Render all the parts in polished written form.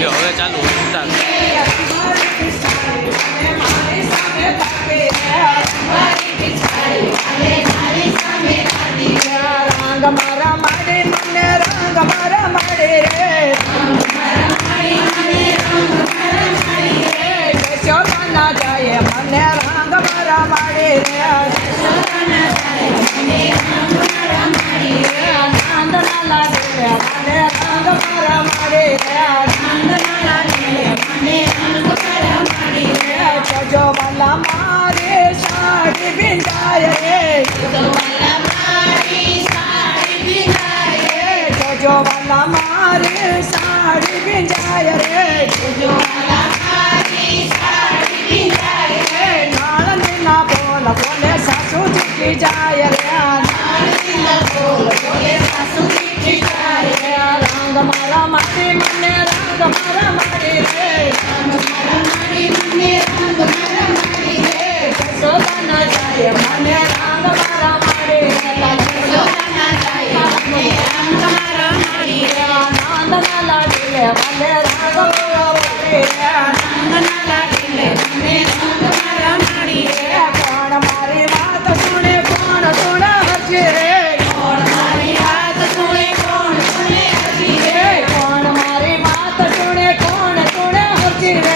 જો હવે ચાલુ રંગ મારા માડે મને રંગ મારા માડે રે યશોદા ના જાય મને રંગ મારા માડે રે નંદ ના લાગે મને રંગ મારા માડે રે જો વાલા મારે સાડી બિંદાય રે જો વાલા મારે સાડી બિંદાય રે નાળની ના બોલ બોલે સાસુ ચૂકી જાય રે રંગ મારા મારી મને રંગ મારા મારી રે યશોદા ના જાય મને રંગ મારા મારી નંદ ના લાડીલે મને રંગ મારા મારી કોણ મારી વાત સુણે કોણ સુણે હસી રે કોણ મારી વાત સુણે કોણ સુણે હસી રે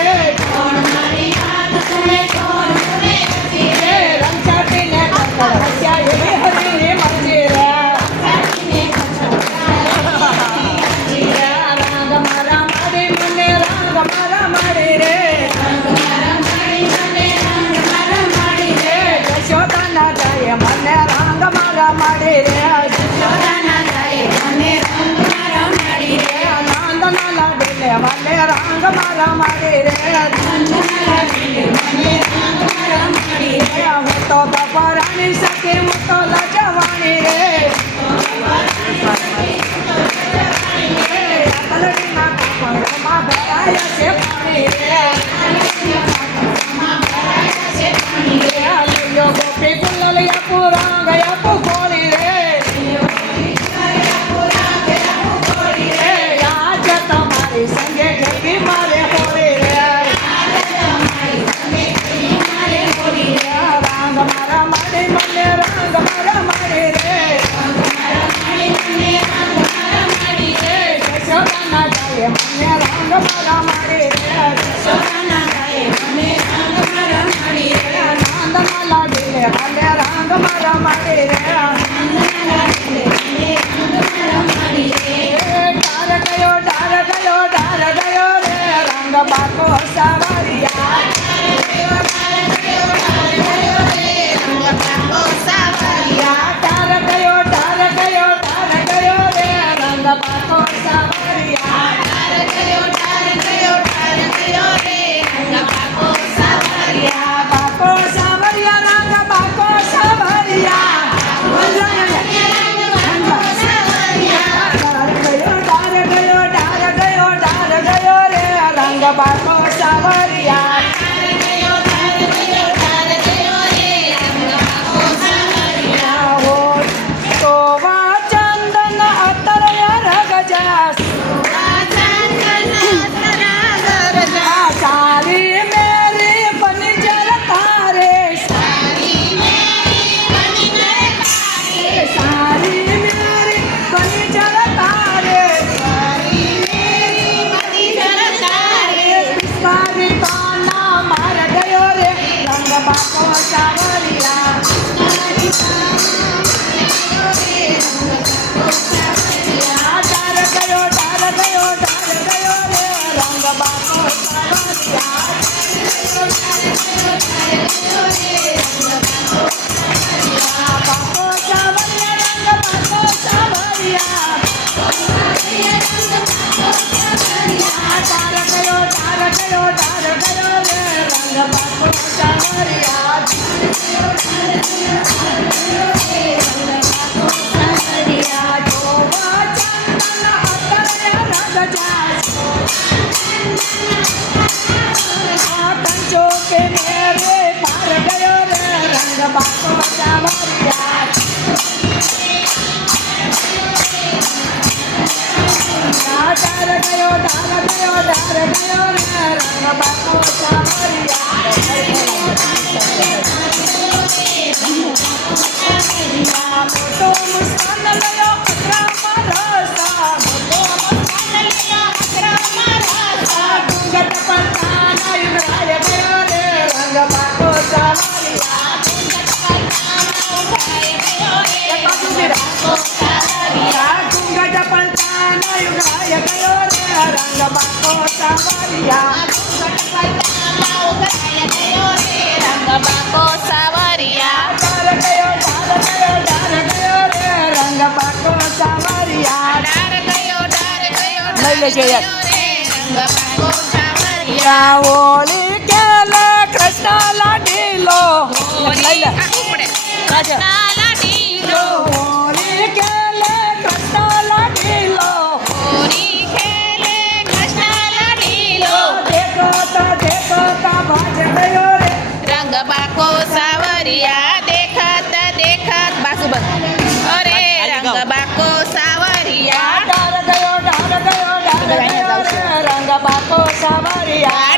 રંગસાટીને કકડ હસ્યા એવી હરીની મરજી રે રંગ મારા મારી મને રંગ મારા મારી રે યશોદા ના જાય મને રંગ મારા મારી રે નંદ ના લાડીલે મને રંગ મારા મારી રે હું તો બપોરાની સાથે હું તો લજવાણી રે આતલડીના કપડમાં ભરાય છે પાણી રે યો ગોપી ગુલાલ યાપુ રંગ યાપુ ગોળી રે આજ તમારી સંગે ઠેકી મારે હોળી રે રંગ મારા મારી મને રંગ મારા મારી રે યશોદા ના જાય મને રંગ મારા મારી રે નંદ ના લાડીલે મને રંગ મારા મારી રે ડાર ગયો રે રંગ બાકો સાવરિયા ડાર ગયો રે રંગ બાકો સાવરિયા બાકો સાવરિયા રંગ બાકો સાવરિયા ડાર ગયો રે રંગ બાકો સાવરિયા ચંદન અતરયા રગજાસ સારી મેરી બની જર તારે સારી મેરી બની જર તારે પિસ્કારી તાના માર ગયો રે રંગ બાકો સાવરિયા ડાર ગયો રે રંગ બાકો સાવરિયા બાકો સાવરિયા રંગ બાકો સાવરિયા ડાર ગયો રે રંગ બાકો સાવરિયા જોવા ચંદન અતરયા રગજાસ કે મેરે પાર ગયો રે રંગ બાકો સાવરિયા ડાર ગયો ગયો રે રંગ બાકો સાવરિયા મોટો મુસ્કાન લયો અક્રમમાં રસ્તા ઘૂંઘટ પડતાના યુગરાય ગયો રે રંગ બાકો સાવરિયા ઘૂંઘટ પડતાના યુગરાય ગયો રે રંગ બાકો સાવરિયા ડાર ગયો રે રંગ બાકો સાવરિયા લઈ લેજો યાર ઓલી કેલે કૃષ્ણ લાડીલો લઈ લે ઓલી કેલે કૃષ્ણ લાડીલો દેખતા ભાજ ગયો રે રંગ બાકો સાવરિયા દેખાતા દેખાત બાસુબંધ અરે રંગ બાકો સાવરિયા ડાર ગયો રે રંગ બાકો સાવરિયા